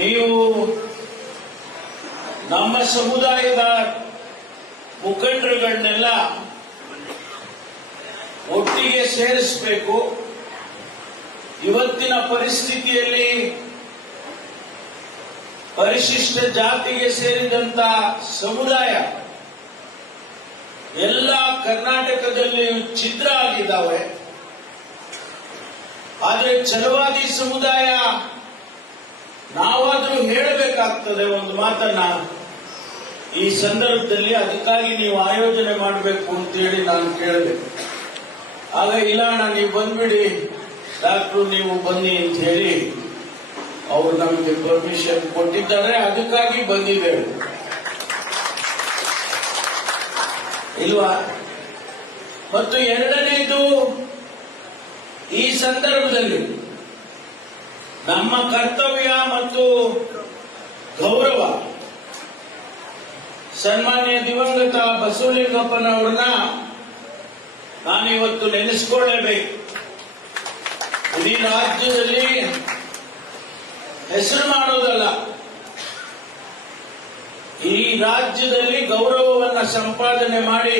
ನೀವು ನಮ್ಮ ಸಮುದಾಯದ ಮುಖಂಡರುಗಳನ್ನೆಲ್ಲ ಒಟ್ಟಿಗೆ ಸೇರಿಸಬೇಕು. ಇವತ್ತಿನ ಪರಿಸ್ಥಿತಿಯಲ್ಲಿ ಪರಿಶಿಷ್ಟ ಜಾತಿಗೆ ಸೇರಿದಂತ ಸಮುದಾಯ ಎಲ್ಲ ಕರ್ನಾಟಕದಲ್ಲಿ ಛಿದ್ರ ಆಗಿದ್ದಾವೆ. ಆದರೆ ಛಲವಾದಿ ಸಮುದಾಯ ನಾವಾದರೂ ಹೇಳಬೇಕಾಗ್ತದೆ ಒಂದು ಮಾತನ್ನ ಈ ಸಂದರ್ಭದಲ್ಲಿ. ಅದಕ್ಕಾಗಿ ನೀವು ಆಯೋಜನೆ ಮಾಡಬೇಕು ಅಂತೇಳಿ ನಾನು ಕೇಳಿದೆ. ಆಗ ಇಲ್ಲ ನೀವು ಬಂದ್ಬಿಡಿ ಡಾಕ್ಟ್ರು, ನೀವು ಬನ್ನಿ ಅಂತ ಹೇಳಿ ಅವರು ನಮಗೆ ಪರ್ಮಿಷನ್ ಕೊಟ್ಟಿದ್ದಾರೆ. ಅದಕ್ಕಾಗಿ ಬಂದಿದ್ದೇವೆ ಇಲ್ವಾ? ಮತ್ತು ಎರಡನೇದು, ಈ ಸಂದರ್ಭದಲ್ಲಿ ನಮ್ಮ ಕರ್ತವ್ಯ ಮತ್ತು ಗೌರವ ಸನ್ಮಾನ್ಯ ದಿವಂಗತ ಬಸವಲಿಂಗಪ್ಪನವ್ರನ್ನ ನಾನಿವತ್ತು ನೆನೆಸ್ಕೊಳ್ಳೇಬೇಕು. ಇಡೀ ರಾಜ್ಯದಲ್ಲಿ ಹೆಸರು ಮಾಡೋದಲ್ಲ, ಈ ರಾಜ್ಯದಲ್ಲಿ ಗೌರವವನ್ನು ಸಂಪಾದನೆ ಮಾಡಿ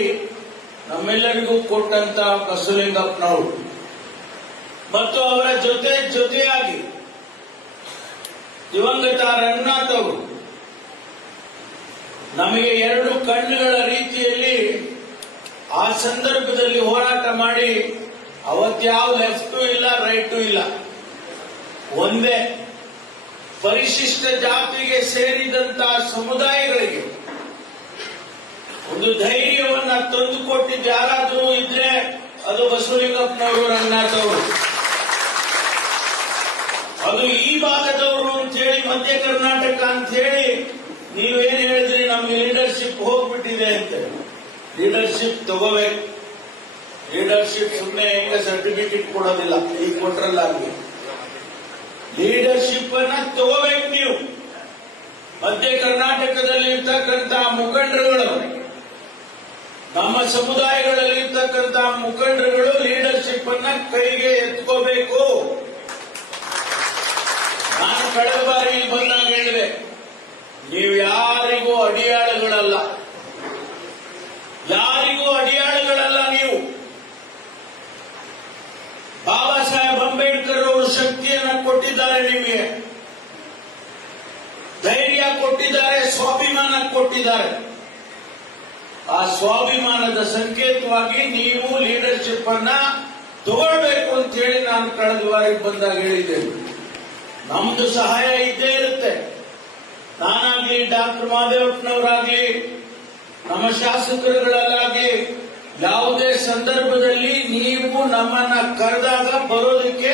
ನಮ್ಮೆಲ್ಲರಿಗೂ ಕೊಟ್ಟಂತ ಬಸವಲಿಂಗಪ್ಪನವರು ಮತ್ತು ಅವರ ಜೊತೆಯಾಗಿ ದಿವಂಗತ ರಂಗನಾಥ್ ಅವರು ನಮಗೆ ಎರಡು ಕಣ್ಣುಗಳ ರೀತಿಯಲ್ಲಿ ಆ ಸಂದರ್ಭದಲ್ಲಿ ಹೋರಾಟ ಮಾಡಿ, ಅವತ್ಯಾವ ಲೆಫ್ಟು ಇಲ್ಲ ರೈಟು ಇಲ್ಲ, ಒಂದೇ ಪರಿಶಿಷ್ಟ ಜಾತಿಗೆ ಸೇರಿದಂತ ಸಮುದಾಯಗಳಿಗೆ ಒಂದು ಧೈರ್ಯವನ್ನ ತಂದುಕೊಟ್ಟಿದ್ದು ಯಾರಾದರೂ ಇದ್ರೆ ಅದು ಬಸವಲಿಂಗಪ್ಪನವರು, ರಂಗನಾಥ್ ಅವರು. ಅದು ಈ ಭಾಗದವರು ಅಂತ ಹೇಳಿ, ಮಧ್ಯ ಕರ್ನಾಟಕ ಅಂತ ಹೇಳಿ ನೀವೇನ್ ಹೇಳಿದ್ರಿ, ನಮ್ಗೆ ಲೀಡರ್ಶಿಪ್ ಹೋಗ್ಬಿಟ್ಟಿದೆ ಅಂತ. ಲೀಡರ್ಶಿಪ್ ತಗೋಬೇಕು. ಲೀಡರ್ಶಿಪ್ ಸುಮ್ಮನೆ ಹೆಂಗ ಸರ್ಟಿಫಿಕೇಟ್ ಕೊಡೋದಿಲ್ಲ, ಈಗ ಕೊಟ್ರಲ್ಲ ಹಾಗೆ ಲೀಡರ್ಶಿಪ್ ಅನ್ನ ತಗೋಬೇಕು ನೀವು. ಮಧ್ಯ ಕರ್ನಾಟಕದಲ್ಲಿ ಇರ್ತಕ್ಕಂಥ ಮುಖಂಡರುಗಳು, ನಮ್ಮ ಸಮುದಾಯಗಳಲ್ಲಿ ಇರ್ತಕ್ಕಂಥ ಮುಖಂಡರುಗಳು ಲೀಡರ್ಶಿಪ್ ಅನ್ನ ಕೈಗೆ ಎತ್ಕೋಬೇಕು. ನಾನು ಕಳೆದ ಬಾರಿ ಬಂದಾಗ ಹೇಳಿದೆ, ನೀವು ಯಾರಿಗೂ ಅಡಿಯಾಳುಗಳಲ್ಲ, ಯಾರಿಗೂ ಅಡಿಯಾಳುಗಳಲ್ಲ. ನೀವು ಬಾಬಾ ಸಾಹೇಬ್ ಅಂಬೇಡ್ಕರ್ ಅವರು ಶಕ್ತಿಯನ್ನು ಕೊಟ್ಟಿದ್ದಾರೆ, ನಿಮಗೆ ಧೈರ್ಯ ಕೊಟ್ಟಿದ್ದಾರೆ, ಸ್ವಾಭಿಮಾನ ಕೊಟ್ಟಿದ್ದಾರೆ. ಆ ಸ್ವಾಭಿಮಾನದ ಸಂಕೇತವಾಗಿ ನೀವು ಲೀಡರ್ಶಿಪ್ ಅನ್ನ ತಗೊಳ್ಬೇಕು ಅಂತ ಹೇಳಿ ನಾನು ಕಳೆದ ಬಾರಿ ಬಂದಾಗ ಹೇಳಿದ್ದೇನೆ. ನಮ್ದು ಸಹಾಯ ಇದ್ದೇ ಇರುತ್ತೆ. ನಾನಾಗ್ಲಿ, ಡಾಕ್ಟರ್ ಮಹದೇವಪ್ಪನವರಾಗ್ಲಿ, ನಮ್ಮ ಶಾಸಕರುಗಳಲ್ಲಾಗ್ಲಿ, ಯಾವುದೇ ಸಂದರ್ಭದಲ್ಲಿ ನೀವು ನಮ್ಮನ್ನ ಕರೆದಾಗ ಬರೋದಕ್ಕೆ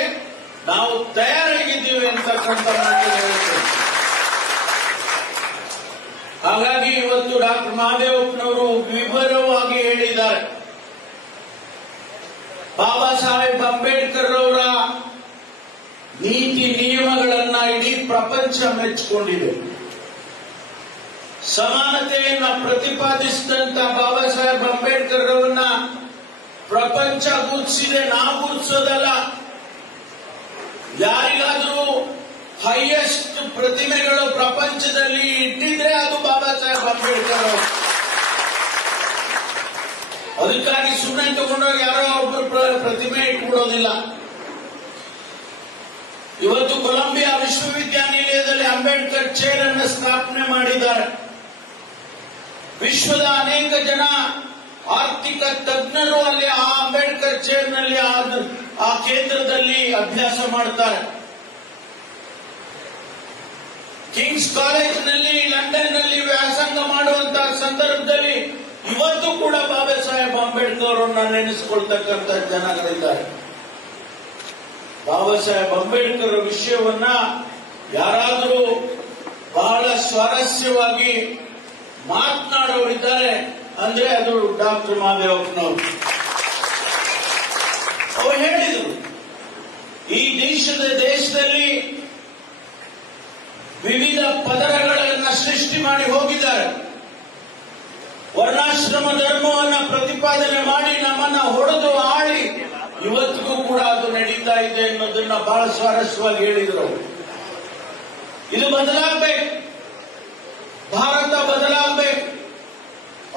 ನಾವು ತಯಾರಾಗಿದ್ದೀವಿ ಅಂತಕ್ಕಂಥ ಮಾತನ್ನು ಹೇಳ್ತೇವೆ. ಹಾಗಾಗಿ ಇವತ್ತು ಡಾಕ್ಟರ್ ಮಹದೇವಪ್ಪನವರು ವಿವರವಾಗಿ ಹೇಳಿದ್ದಾರೆ. ಬಾಬಾ ಸಾಹೇಬ್ ಅಂಬೇಡ್ಕರ್ ಅವರ ನೀತಿ ನಿಯಮಗಳನ್ನ ಇಡೀ ಪ್ರಪಂಚ ಮೆಚ್ಚಿಕೊಂಡಿದೆ. ಸಮಾನತೆಯನ್ನ ಪ್ರತಿಪಾದಿಸಿದಂತ ಬಾಬಾ ಸಾಹೇಬ್ ಅಂಬೇಡ್ಕರ್ ಅವರನ್ನ ಪ್ರಪಂಚ ಗುರುತಿಸಿದೆ, ನಾವು ಗುರುತಿಸೋದಲ್ಲ. ಯಾರಿಗಾದ್ರೂ ಹೈಯೆಸ್ಟ್ ಪ್ರತಿಮೆಗಳು ಪ್ರಪಂಚದಲ್ಲಿ ಇಟ್ಟಿದ್ರೆ ಅದು ಬಾಬಾ ಸಾಹೇಬ್ ಅಂಬೇಡ್ಕರ್ ಅವರು. ಅದಕ್ಕಾಗಿ ಸುಮ್ಮನೆ ತಗೊಂಡೋಗಿ ಯಾರೋ ಒಬ್ಬರು ಪ್ರತಿಮೆ ಇಟ್ಬಿಡೋದಿಲ್ಲ. ಇವತ್ತು ಕೊಲಂಬಿಯಾ ವಿಶ್ವವಿದ್ಯಾನಿಲಯದಲ್ಲಿ ಅಂಬೇಡ್ಕರ್ ಚೇರ್ ಅನ್ನು ಸ್ಥಾಪನೆ ಮಾಡಿದ್ದಾರೆ. ವಿಶ್ವದ ಅನೇಕ ಜನ ಆರ್ಥಿಕ ತಜ್ಞರು ಅಲ್ಲಿ ಆ ಅಂಬೇಡ್ಕರ್ ಚೇರ್ನಲ್ಲಿ ಆ ಕೇಂದ್ರದಲ್ಲಿ ಅಭ್ಯಾಸ ಮಾಡ್ತಾರೆ. ಕಿಂಗ್ಸ್ ಕಾಲೇಜ್ನಲ್ಲಿ, ಲಂಡನ್ನಲ್ಲಿ ವ್ಯಾಸಂಗ ಮಾಡುವಂತಹ ಸಂದರ್ಭದಲ್ಲಿ ಇವತ್ತು ಕೂಡ ಬಾಬಾ ಸಾಹೇಬ್ ಅಂಬೇಡ್ಕರ್ ಅವರನ್ನ ನೆನೆಸಿಕೊಳ್ತಕ್ಕಂಥ ಜನಗಳಿದ್ದಾರೆ. ಬಾಬಾ ಸಾಹೇಬ್ ಅಂಬೇಡ್ಕರ್ ವಿಷಯವನ್ನ ಯಾರಾದರೂ ಬಹಳ ಸ್ವಾರಸ್ಯವಾಗಿ ಮಾತನಾಡೋರಿದ್ದಾರೆ ಅಂದ್ರೆ ಅದು ಡಾಕ್ಟರ್ ಮಹದೇವಪ್ಪನವರು. ಅವರು ಹೇಳಿದರು, ಈ ದೇಶದಲ್ಲಿ ವಿವಿಧ ಪದರಗಳನ್ನು ಸೃಷ್ಟಿ ಮಾಡಿ ಹೋಗಿದ್ದಾರೆ. ವರ್ಣಾಶ್ರಮ ಧರ್ಮವನ್ನು ಪ್ರತಿಪಾದನೆ ಮಾಡಿ ನಮ್ಮನ್ನ ಹೊಡೆದು ಆಳಿ ಇವತ್ತಿಗೂ ಕೂಡ ಅದು ನಡೀತಾ ಇದೆ ಅನ್ನೋದನ್ನ ಬಹಳ ಸ್ವಾರಸ್ಯವಾಗಿ ಹೇಳಿದರು. ಇದು ಬದಲಾಗಬೇಕು, ಭಾರತ ಬದಲಾಗಬೇಕು.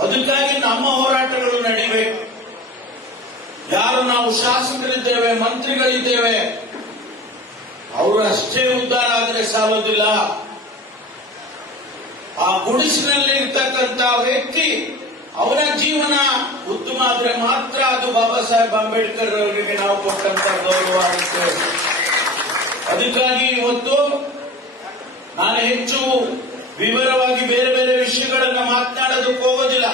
ಅದಕ್ಕಾಗಿ ನಮ್ಮ ಹೋರಾಟಗಳು ನಡೀಬೇಕು. ಯಾರು ನಾವು ಶಾಸಕರಿದ್ದೇವೆ, ಮಂತ್ರಿಗಳಿದ್ದೇವೆ, ಅವರು ಅಷ್ಟೇ ಉದ್ಧಾರ ಆದರೆ ಸಾಲೋದಿಲ್ಲ. ಆ ಗುಡಿಸಿನಲ್ಲಿ ಇರ್ತಕ್ಕಂಥ ವ್ಯಕ್ತಿ ಅವರ ಜೀವನ ಉತ್ತಮ ಆದ್ರೆ ಮಾತ್ರ ಅದು ಬಾಬಾ ಸಾಹೇಬ್ ಅಂಬೇಡ್ಕರ್ ಅವರಿಗೆ ನಾವು ಕೊಟ್ಟಂತ ಗೌರವ ಆಗುತ್ತೆ. ಅದಕ್ಕಾಗಿ ಇವತ್ತು ನಾನು ಹೆಚ್ಚು ವಿವರವಾಗಿ ಬೇರೆ ಬೇರೆ ವಿಷಯಗಳನ್ನ ಮಾತನಾಡೋದಕ್ಕೆ ಹೋಗೋದಿಲ್ಲ.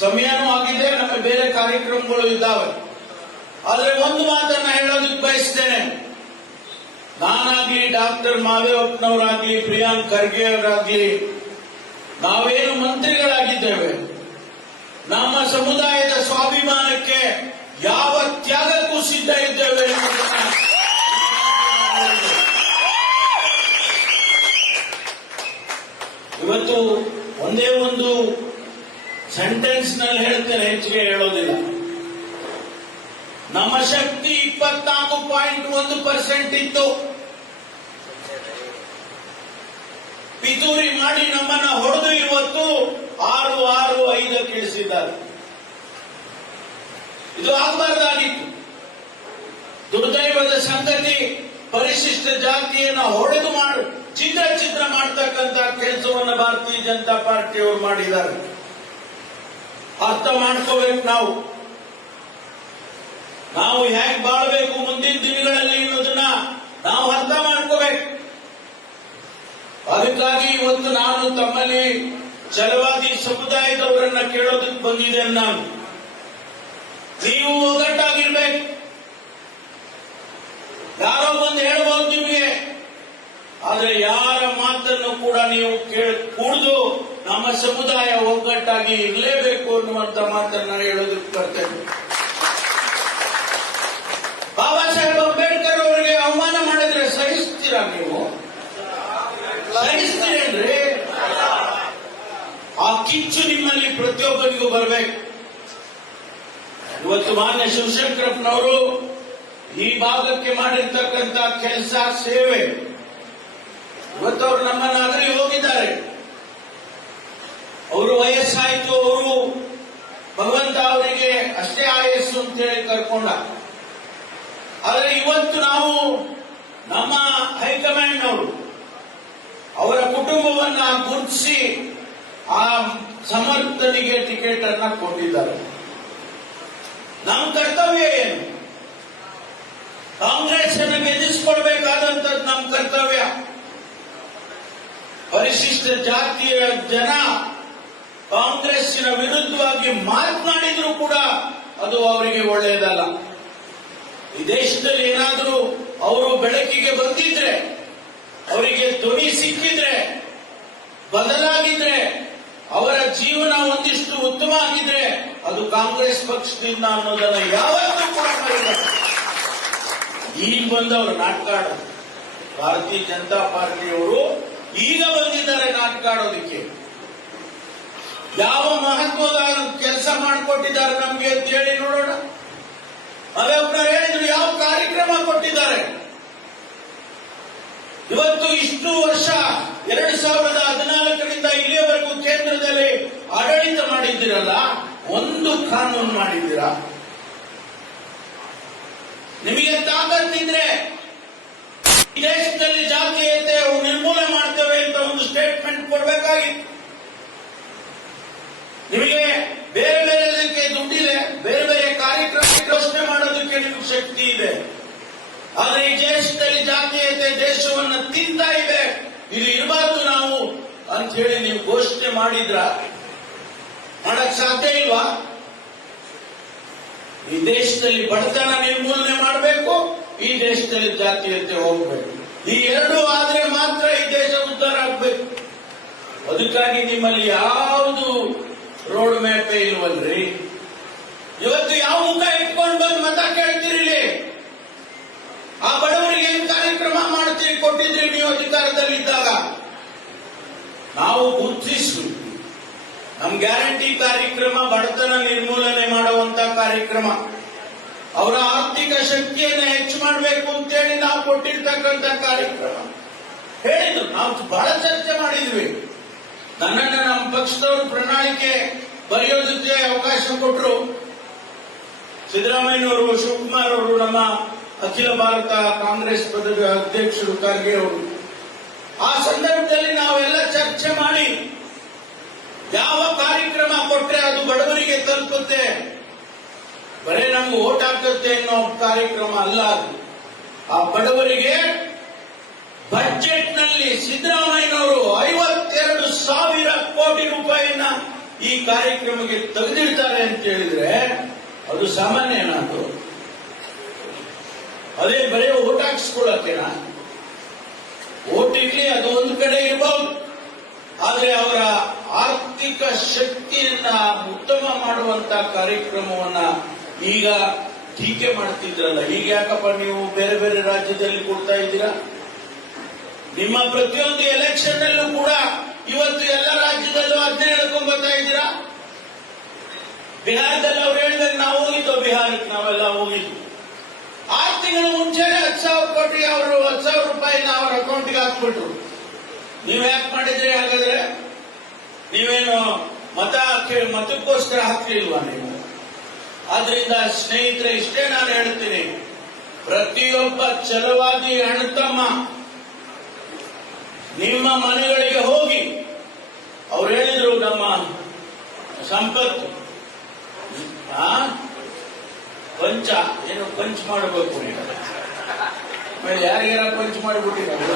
ಸಮಯನೂ ಆಗಿದೆ, ನಮ್ಮ ಬೇರೆ ಕಾರ್ಯಕ್ರಮಗಳು ಇದ್ದಾವೆ. ಆದ್ರೆ ಒಂದು ಮಾತನ್ನ ಹೇಳೋದಕ್ಕೆ ಬಯಸ್ತೇನೆ. ನಾನಾಗ್ಲಿ, ಡಾಕ್ಟರ್ ಮಾದೇವಪ್ಪನವರಾಗ್ಲಿ, ಪ್ರಿಯಾಂಕ್ ಖರ್ಗೆ ಅವರಾಗ್ಲಿ, ನಾವೇನು ಮಂತ್ರಿಗಳಾಗಿದ್ದೇವೆ, ನಮ್ಮ ಸಮುದಾಯದ ಸ್ವಾಭಿಮಾನಕ್ಕೆ ಯಾವ ತ್ಯಾಗಕ್ಕೂ ಸಿದ್ಧ ಇದ್ದೇವೆ ಎಂಬುದನ್ನ ಇವತ್ತು ಒಂದೇ ಒಂದು ಸೆಂಟೆನ್ಸ್ ನಲ್ಲಿ ಹೇಳ್ತೇನೆ, ಹೆಚ್ಚಿಗೆ ಹೇಳೋದಿಲ್ಲ. ನಮ್ಮ ಶಕ್ತಿ 24.1% ಇತ್ತು. ಪಿತೂರಿ ಮಾಡಿ ನಮ್ಮನ್ನ ಹೊಡೆದು ಇವತ್ತು 6.65 ಇಳಿಸಿದ್ದಾರೆ. ಇದು ಆಗಬಾರ್ದಾಗಿತ್ತು. ದುರ್ದೈವದ ಸಂಗತಿ, ಪರಿಶಿಷ್ಟ ಜಾತಿಯನ್ನು ಹೊಡೆದು ಚಿತ್ರ ಮಾಡತಕ್ಕಂತ ಕೆಲಸವನ್ನು ಭಾರತೀಯ ಜನತಾ ಪಾರ್ಟಿಯವರು ಮಾಡಿದ್ದಾರೆ. ಅರ್ಥ ಮಾಡ್ಕೋಬೇಕು. ನಾವು ಹೇಗೆ ಬಾಳ್ಬೇಕು ಮುಂದಿನ ದಿನಗಳಲ್ಲಿ ಅನ್ನೋದನ್ನ ನಾವು ಅರ್ಥ ಮಾಡ್ಕೋಬೇಕು. ಅದಕ್ಕಾಗಿ ಇವತ್ತು ನಾನು ತಮ್ಮಲ್ಲಿ ಛಲವಾದಿ ಸಮುದಾಯದವರನ್ನ ಕೇಳೋದಕ್ಕೆ ಬಂದಿದ್ದೇನೆ. ನೀವು ಒಗ್ಗಟ್ಟಾಗಿರ್ಬೇಕು. ಯಾರೋ ಬಂದು ಹೇಳ್ಬೋದು ನಿಮಗೆ, ಆದ್ರೆ ಯಾರ ಮಾತನ್ನು ಕೂಡ ನೀವು ಕೂಡದು ನಮ್ಮ ಸಮುದಾಯ ಒಗ್ಗಟ್ಟಾಗಿ ಇರಲೇಬೇಕು ಅನ್ನುವಂತ ಮಾತನ್ನ ಹೇಳೋದಕ್ಕೆ ಬರ್ತೇನೆ. ಬಾಬಾ ಸಾಹೇಬ್ ಅಂಬೇಡ್ಕರ್ ಅವರಿಗೆ ಅವಮಾನ ಮಾಡಿದ್ರೆ ಸಹಿಸ್ತೀರಾ? ನೀವು ಸಹಿಸ್ತೀರೇನ್ರಿ? ಆ ಕಿಚ್ಚು ನಿಮ್ಮಲ್ಲಿ ಪ್ರತಿಯೊಬ್ಬರಿಗೂ ಬರಬೇಕು. ಇವತ್ತು ಮಾನ್ಯ ಶಿವಶಂಕರಪ್ಪನವರು ಈ ಭಾಗಕ್ಕೆ ಮಾಡಿರ್ತಕ್ಕಂಥ ಕೆಲಸ, ಸೇವೆ, ಇವತ್ತು ಅವರು ನಮ್ಮನ್ನ ಅಗಲಿ ಹೋಗಿದ್ದಾರೆ. ಅವರು ವಯಸ್ಸಾಯ್ತು, ಅವರು ಭಗವಂತ ಅವರಿಗೆ ಅಷ್ಟೇ ಆಯಸ್ಸು ಅಂತೇಳಿ ಕರ್ಕೊಂಡ. ಆದರೆ ಇವತ್ತು ನಾವು ನಮ್ಮ ಹೈಕಮಾಂಡ್ನವರು ಅವರ ಕುಟುಂಬವನ್ನ ಗುರುತಿಸಿ ಆ ಸಮರ್ಥನಿಗೆ ಟಿಕೆಟ್ ಅನ್ನ ಕೊಟ್ಟಿದ್ದಾರೆ. ನಮ್ಮ ಕರ್ತವ್ಯ ಏನು? ಕಾಂಗ್ರೆಸ್ ಅನ್ನು ಗೆಲ್ಲಿಸಿಕೊಳ್ಬೇಕಾದಂತದ್ದು ನಮ್ಮ ಕರ್ತವ್ಯ. ಪರಿಶಿಷ್ಟ ಜಾತಿಯ ಜನ ಕಾಂಗ್ರೆಸ್ಸಿನ ವಿರುದ್ಧವಾಗಿ ಮಾತನಾಡಿದ್ರು ಕೂಡ ಅದು ಅವರಿಗೆ ಒಳ್ಳೆಯದಲ್ಲ. ಈ ದೇಶದಲ್ಲಿ ಏನಾದರೂ ಅವರು ಬೆಳಕಿಗೆ ಬಂದಿದ್ರೆ, ಅವರಿಗೆ ಧ್ವನಿ ಸಿಕ್ಕಿದ್ರೆ, ಬದಲಾಗಿದ್ರೆ, ಅವರ ಜೀವನ ಒಂದಿಷ್ಟು ಉತ್ತಮ ಆಗಿದ್ರೆ ಅದು ಕಾಂಗ್ರೆಸ್ ಪಕ್ಷದಿಂದ ಅನ್ನೋದನ್ನ ಯಾವತ್ತೂ ಕೂಡ ಮರೆಯಲ್ಲ. ಈಗ ಬಂದವರು ನಾಟಕ ಆಡೋದು, ಭಾರತೀಯ ಜನತಾ ಪಾರ್ಟಿಯವರು ಈಗ ಬಂದಿದ್ದಾರೆ ನಾಟಕ ಆಡೋದಕ್ಕೆ. ಯಾವ ಮಹತ್ವದ ಕೆಲಸ ಮಾಡಿಕೊಟ್ಟಿದ್ದಾರೆ ನಮ್ಗೆ ಅಂತ ಹೇಳಿ ನೋಡೋಣ. ಅದೇ ಹೇಳಿದ್ರು, ಯಾವ ಕಾರ್ಯಕ್ರಮ ಕೊಟ್ಟಿದ್ದಾರೆ? ಇವತ್ತು ಇಷ್ಟು ವರ್ಷ 2014ರಿಂದ ಇಲ್ಲಿಯವರೆಗೂ ಕೇಂದ್ರದಲ್ಲಿ ಆಡಳಿತ ಮಾಡಿದ್ದೀರಲ್ಲ, ಒಂದು ಕಾನೂನು ಮಾಡಿದ್ದೀರಾ? ನಿಮಗೆ ತಾಕತ್ತಿದ್ರೆ ಈ ದೇಶದಲ್ಲಿ ಜಾತೀಯತೆ ನಿರ್ಮೂಲನೆ ಮಾಡ್ತೇವೆ ಅಂತ ಒಂದು ಸ್ಟೇಟ್ಮೆಂಟ್ ಕೊಡಬೇಕಾಗಿತ್ತು. ನಿಮಗೆ ಬೇರೆ ಬೇರೆದಕ್ಕೆ ದುಡ್ಡಿದೆ, ಬೇರೆ ಬೇರೆ ಕಾರ್ಯಕ್ರಮ ಘೋಷಣೆ ಮಾಡೋದಕ್ಕೆ ನಿಮಗೆ ಶಕ್ತಿ ಇದೆ. ಆದ್ರೆ ಈ ದೇಶದಲ್ಲಿ ಜಾತೀಯತೆ ದೇಶವನ್ನ ತಿಂತಾ ಇದೆ, ಇದು ಇರಬಾರ್ದು ನಾವು ಅಂತ ಹೇಳಿ ನೀವು ಘೋಷಣೆ ಮಾಡಿದ್ರ ಮಾಡಕ್ ಸಾಧ್ಯ ಇಲ್ವಾ? ಈ ದೇಶದಲ್ಲಿ ಬಡತನ ನಿರ್ಮೂಲನೆ ಮಾಡಬೇಕು, ಈ ದೇಶದಲ್ಲಿ ಜಾತೀಯತೆ ಹೋಗ್ಬೇಕು. ಈ ಎರಡೂ ಆದ್ರೆ ಮಾತ್ರ ಈ ದೇಶ ಉದ್ಧಾರ ಆಗ್ಬೇಕು. ಅದಕ್ಕಾಗಿ ನಿಮ್ಮಲ್ಲಿ ಯಾವುದು ರೋಡ್ ಮ್ಯಾಪೇ ಇಲ್ವಲ್ರಿ. ಇವತ್ತು ಯಾವ ಮುಖ ಇಟ್ಕೊಂಡು ಬಂದು ಮತ ಕೇಳ್ತೀರಿ? ಆ ಬಡವರಿಗೆ ಏನ್ ಕಾರ್ಯಕ್ರಮ ಮಾಡ್ತೀರಿ? ಕೊಟ್ಟಿದ್ರಿ ನೀವು ಅಧಿಕಾರದಲ್ಲಿದ್ದಾಗ. ನಾವು ಗುರುತಿಸ್ಬೇಕು. ನಮ್ ಗ್ಯಾರಂಟಿ ಕಾರ್ಯಕ್ರಮ ಬಡತನ ನಿರ್ಮೂಲನೆ ಮಾಡುವಂತ ಕಾರ್ಯಕ್ರಮ, ಅವರ ಆರ್ಥಿಕ ಶಕ್ತಿಯನ್ನು ಹೆಚ್ಚು ಮಾಡಬೇಕು ಅಂತೇಳಿ ನಾವು ಕೊಟ್ಟಿರ್ತಕ್ಕಂಥ ಕಾರ್ಯಕ್ರಮ. ಹೇಳಿದ್ರು. ನಾವು ಬಹಳ ಚರ್ಚೆ ಮಾಡಿದ್ವಿ. ನನ್ನನ್ನ ನಮ್ಮ ಪಕ್ಷದವರು ಪ್ರಣಾಳಿಕೆ ಬರೆಯೋದಕ್ಕೆ ಅವಕಾಶ ಕೊಟ್ಟರು. ಸಿದ್ದರಾಮಯ್ಯನವರು, ಶಿವಕುಮಾರ್ ಅವರು, ನಮ್ಮ ಅಖಿಲ ಭಾರತ ಕಾಂಗ್ರೆಸ್ ಪದವಿ ಅಧ್ಯಕ್ಷರು ಖರ್ಗೆ ಅವರು. ಆ ಸಂದರ್ಭದಲ್ಲಿ ನಾವೆಲ್ಲ ಚರ್ಚೆ ಮಾಡಿ ಯಾವ ಕಾರ್ಯಕ್ರಮ ಕೊಟ್ರೆ ಅದು ಬಡವರಿಗೆ ತಲುಪುತ್ತೆ, ಬರೇ ನಮ್ಗೆ ಓಟ್ ಹಾಕುತ್ತೆ ಅನ್ನೋ ಕಾರ್ಯಕ್ರಮ ಅಲ್ಲ ಅದು. ಆ ಬಡವರಿಗೆ ಬಜೆಟ್ ನಲ್ಲಿ ಸಿದ್ದರಾಮಯ್ಯನವರು 52,000 ಕೋಟಿ ರೂಪಾಯಿನ ಈ ಕಾರ್ಯಕ್ರಮಕ್ಕೆ ತೆಗೆದಿಡ್ತಾರೆ ಅಂತ ಹೇಳಿದ್ರೆ ಅದು ಸಾಮಾನ್ಯನಾ? ಅದು ಅದೇ ಬರೀ ಓಟ್ ಹಾಕ್ಸ್ಕೊಳ್ಳೋಕೆನಾ? ಓಟ್ ಇರ್ಲಿ, ಅದು ಒಂದು ಕಡೆ ಇರಬಹುದು, ಆದ್ರೆ ಅವರ ಆರ್ಥಿಕ ಶಕ್ತಿಯನ್ನ ಉತ್ತಮ ಮಾಡುವಂತ ಕಾರ್ಯಕ್ರಮವನ್ನ ಈಗ ಟೀಕೆ ಮಾಡ್ತಿದ್ರಲ್ಲ. ಈಗ ಯಾಕಪ್ಪ ನೀವು ಬೇರೆ ಬೇರೆ ರಾಜ್ಯದಲ್ಲಿ ಕೊಡ್ತಾ ಇದ್ದೀರಾ? ನಿಮ್ಮ ಪ್ರತಿಯೊಂದು ಎಲೆಕ್ಷನ್ ಅಲ್ಲೂ ಕೂಡ ಇವತ್ತು ಎಲ್ಲ ರಾಜ್ಯದಲ್ಲೂ ಅದನ್ನೇ ಹೇಳ್ಕೊಂಡ್ ಬರ್ತಾ ಇದ್ದೀರಾ. ಬಿಹಾರದಲ್ಲಿ ಅವ್ರು ಹೇಳಿದಾಗ ನಾವು ಹೋಗಿದ್ದು, ಬಿಹಾರಕ್ಕೆ ನಾವೆಲ್ಲ ಹೋಗಿದ್ವಿ. 6 ತಿಂಗಳ ಮುಂಚೆನೆ 10,000 ಕೋಟಿ ಅವರು 10,000 ರೂಪಾಯಿನ ಅವರ ಅಕೌಂಟ್ಗೆ ಹಾಕ್ಬಿಟ್ರು. ನೀವ್ ಯಾಕೆ ಮಾಡಿದ್ರಿ ಹಾಗಾದ್ರೆ? ನೀವೇನು ಮತಕ್ಕೋಸ್ಕರ ಹಾಕ್ಲಿಲ್ವಾ ನೀವು? ಆದ್ರಿಂದ ಸ್ನೇಹಿತರೆ, ಇಷ್ಟೇ ನಾನು ಹೇಳ್ತೀನಿ, ಪ್ರತಿಯೊಬ್ಬ ಛಲವಾದಿ ಅಣ್ಣತಮ್ಮ ನಿಮ್ಮ ಮನೆಗಳಿಗೆ ಹೋಗಿ, ಅವ್ರು ಹೇಳಿದ್ರು ನಮ್ಮ ಸಂಪತ್ತು ಪಂಚ್ ಮಾಡಬೇಕು, ಆಮೇಲೆ ಯಾರಿಗಾರ ಪಂಚ್ ಮಾಡಿಬಿಟ್ಟಿದ್ದಾರೆ.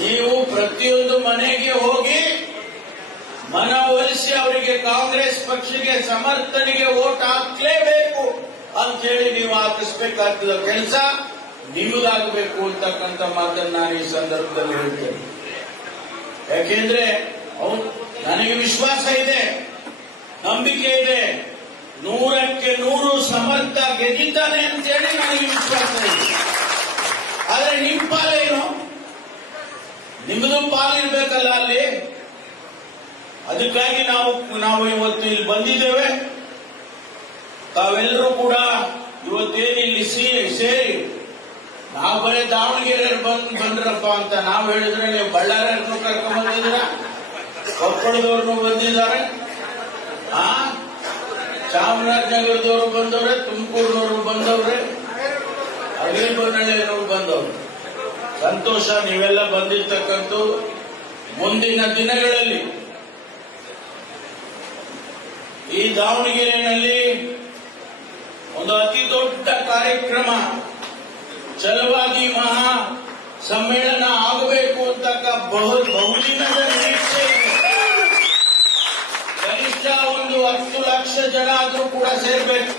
ನೀವು ಪ್ರತಿಯೊಂದು ಮನೆಗೆ ಹೋಗಿ ಮನವೊಲಿಸಿ ಅವರಿಗೆ ಕಾಂಗ್ರೆಸ್ ಪಕ್ಷಕ್ಕೆ ಸಮರ್ಥನೆಗೆ ವೋಟ್ ಹಾಕ್ಲೇಬೇಕು ಅಂತ ಹೇಳಿ ನೀವು ಹಾಕಿಸ್ಬೇಕಾಗ್ತದ ಕೆಲಸ ನಿಮಗಾಗಬೇಕು ಅಂತಕ್ಕಂಥ ಮಾತನ್ನ ನಾನು ಈ ಸಂದರ್ಭದಲ್ಲಿ ಹೇಳ್ತೇನೆ. ಯಾಕೆಂದ್ರೆ ನನಗೆ ವಿಶ್ವಾಸ ಇದೆ, ನಂಬಿಕೆ ಇದೆ, 100ಕ್ಕೆ 100 ಸಮರ್ಥ ಗೆದ್ದಿದ್ದಾನೆ ಅಂತೇಳಿ ನನಗೆ ವಿಶ್ವಾಸ ಇದೆ. ಆದ್ರೆ ನಿಮ್ಮ ಪಾಲೇನು? ನಿಮ್ಮದು ಪಾಲಿರ್ಬೇಕಲ್ಲ ಅಲ್ಲಿ. ಅದಕ್ಕಾಗಿ ನಾವು ಇವತ್ತು ಇಲ್ಲಿ ಬಂದಿದ್ದೇವೆ. ತಾವೆಲ್ಲರೂ ಕೂಡ ಇವತ್ತೇನು ಇಲ್ಲಿ ಸೇರಿ ನಾವು ಬರೀ ದಾವಣಗೆರೆ ಬಂದ್ರಪ್ಪ ಅಂತ ನಾವು ಹೇಳಿದ್ರೆ ನೀವು ಬಳ್ಳಾರಿಯವ್ರನ್ನು ಕರ್ಕೊಂಡ್ ಬಂದಿದ್ದೀರ, ಕೊಪ್ಪಳದವ್ರನ್ನು ಬಂದಿದ್ದಾರೆ, ಚಾಮರಾಜನಗರದವರು ಬಂದವ್ರೆ, ತುಮಕೂರಿನವರು ಬಂದವ್ರೆ, ಅಡಿಬನಹಳ್ಳಿಯವರು ಬಂದವ್ರು. ಸಂತೋಷ, ನೀವೆಲ್ಲ ಬಂದಿರ್ತಕ್ಕಂಥ. ಮುಂದಿನ ದಿನಗಳಲ್ಲಿ ಈ ದಾವಣಗೆರೆಯಲ್ಲಿ ಒಂದು ಅತಿ ದೊಡ್ಡ ಕಾರ್ಯಕ್ರಮ, ಛಲವಾದಿ ಮಹಾ ಸಮ್ಮೇಳನ ಆಗಬೇಕು ಅಂತಕ್ಕ ಬಹುದಿನದ ನಿರೀಕ್ಷೆ ಇದೆ. ಕನಿಷ್ಠ ಒಂದು 10 ಲಕ್ಷ ಜನ ಆದ್ರೂ ಕೂಡ ಸೇರ್ಬೇಕು.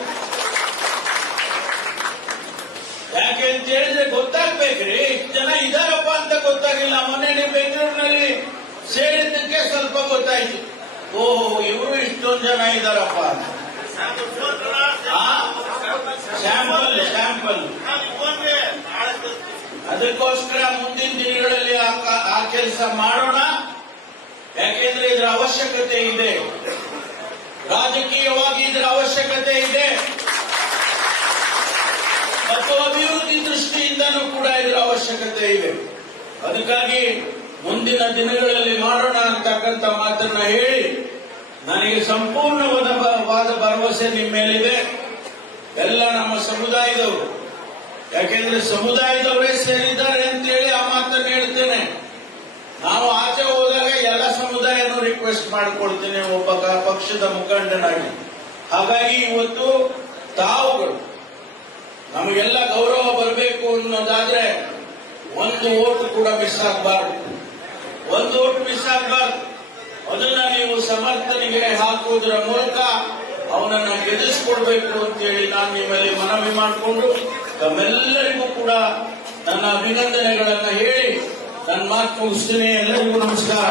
ಯಾಕೆ ಅಂತ ಹೇಳಿದ್ರೆ ಗೊತ್ತಾಗ್ಬೇಕ್ರಿ, ಇಷ್ಟು ಜನ ಇದಾರಪ್ಪ ಅಂತ ಗೊತ್ತಾಗಿಲ್ಲ. ಮೊನ್ನೆ ನೀವು ಬೆಂಗಳೂರಿನಲ್ಲಿ ಸೇರಿದ್ದಕ್ಕೆ ಸ್ವಲ್ಪ ಗೊತ್ತಾಯ್ತು, ಓಹೋ ಇವರು ಇಷ್ಟೊಂದು ಜನ ಇದಾರಪ್ಪ ಅಂತ. ಸ್ಯಾಂಪಲ್ ಅದಕ್ಕೋಸ್ಕರ ಮುಂದಿನ ದಿನಗಳಲ್ಲಿ ಆ ಕೆಲಸ ಮಾಡೋಣ. ಯಾಕೆಂದ್ರೆ ಇದರ ಅವಶ್ಯಕತೆ ಇದೆ, ರಾಜಕೀಯವಾಗಿ ಇದರ ಅವಶ್ಯಕತೆ ಇದೆ, ಮತ್ತು ಅಭಿವೃದ್ಧಿ ದೃಷ್ಟಿಯಿಂದನೂ ಕೂಡ ಇದರ ಅವಶ್ಯಕತೆ ಇದೆ. ಅದಕ್ಕಾಗಿ ಮುಂದಿನ ದಿನಗಳಲ್ಲಿ ಮಾಡೋಣ ಅಂತಕ್ಕಂಥ ಮಾತನ್ನ ಹೇಳಿ, ನನಗೆ ಸಂಪೂರ್ಣವಾದ ಭರವಸೆ ನಿಮ್ಮ ಮೇಲಿದೆ. ಎಲ್ಲ ನಮ್ಮ ಸಮುದಾಯದವರು, ಯಾಕೆಂದ್ರೆ ಸಮುದಾಯದವರೇ ಸೇರಿದ್ದಾರೆ ಅಂತೇಳಿ ಆ ಮಾತನ್ನು ಹೇಳ್ತೇನೆ. ನಾವು ಆಚೆ ಹೋದಾಗ ಎಲ್ಲ ಸಮುದಾಯನೂ ರಿಕ್ವೆಸ್ಟ್ ಮಾಡಿಕೊಳ್ತೇನೆ ಒಬ್ಬ ಪಕ್ಷದ ಮುಖಂಡನಾಗಿ. ಹಾಗಾಗಿ ಇವತ್ತು ತಾವುಗಳು ನಮಗೆಲ್ಲ ಗೌರವ ಬರಬೇಕು ಅನ್ನೋದಾದ್ರೆ ಒಂದು ಓಟ್ ಕೂಡ ಮಿಸ್ ಆಗಬಾರ್ದು, ಒಂದು ಓಟ್ ಮಿಸ್ ಆಗಬಾರ್ದು. ಅದನ್ನ ನೀವು ಸಮರ್ಥನೆಗೆ ಹಾಕುವುದರ ಮೂಲಕ ಅವನನ್ನು ಗೆಲ್ಲಿಸಿಕೊಡ್ಬೇಕು ಅಂತೇಳಿ ನಾನು ನಿಮ್ಮಲ್ಲಿ ಮನವಿ ಮಾಡಿಕೊಂಡು ತಮ್ಮೆಲ್ಲರಿಗೂ ಕೂಡ ನನ್ನ ಅಭಿನಂದನೆಗಳನ್ನ ಹೇಳಿ ನನ್ನ ಮಾತು ಮುಗಿಸ್ತೀನಿ. ಎಲ್ಲರಿಗೂ ನಮಸ್ಕಾರ.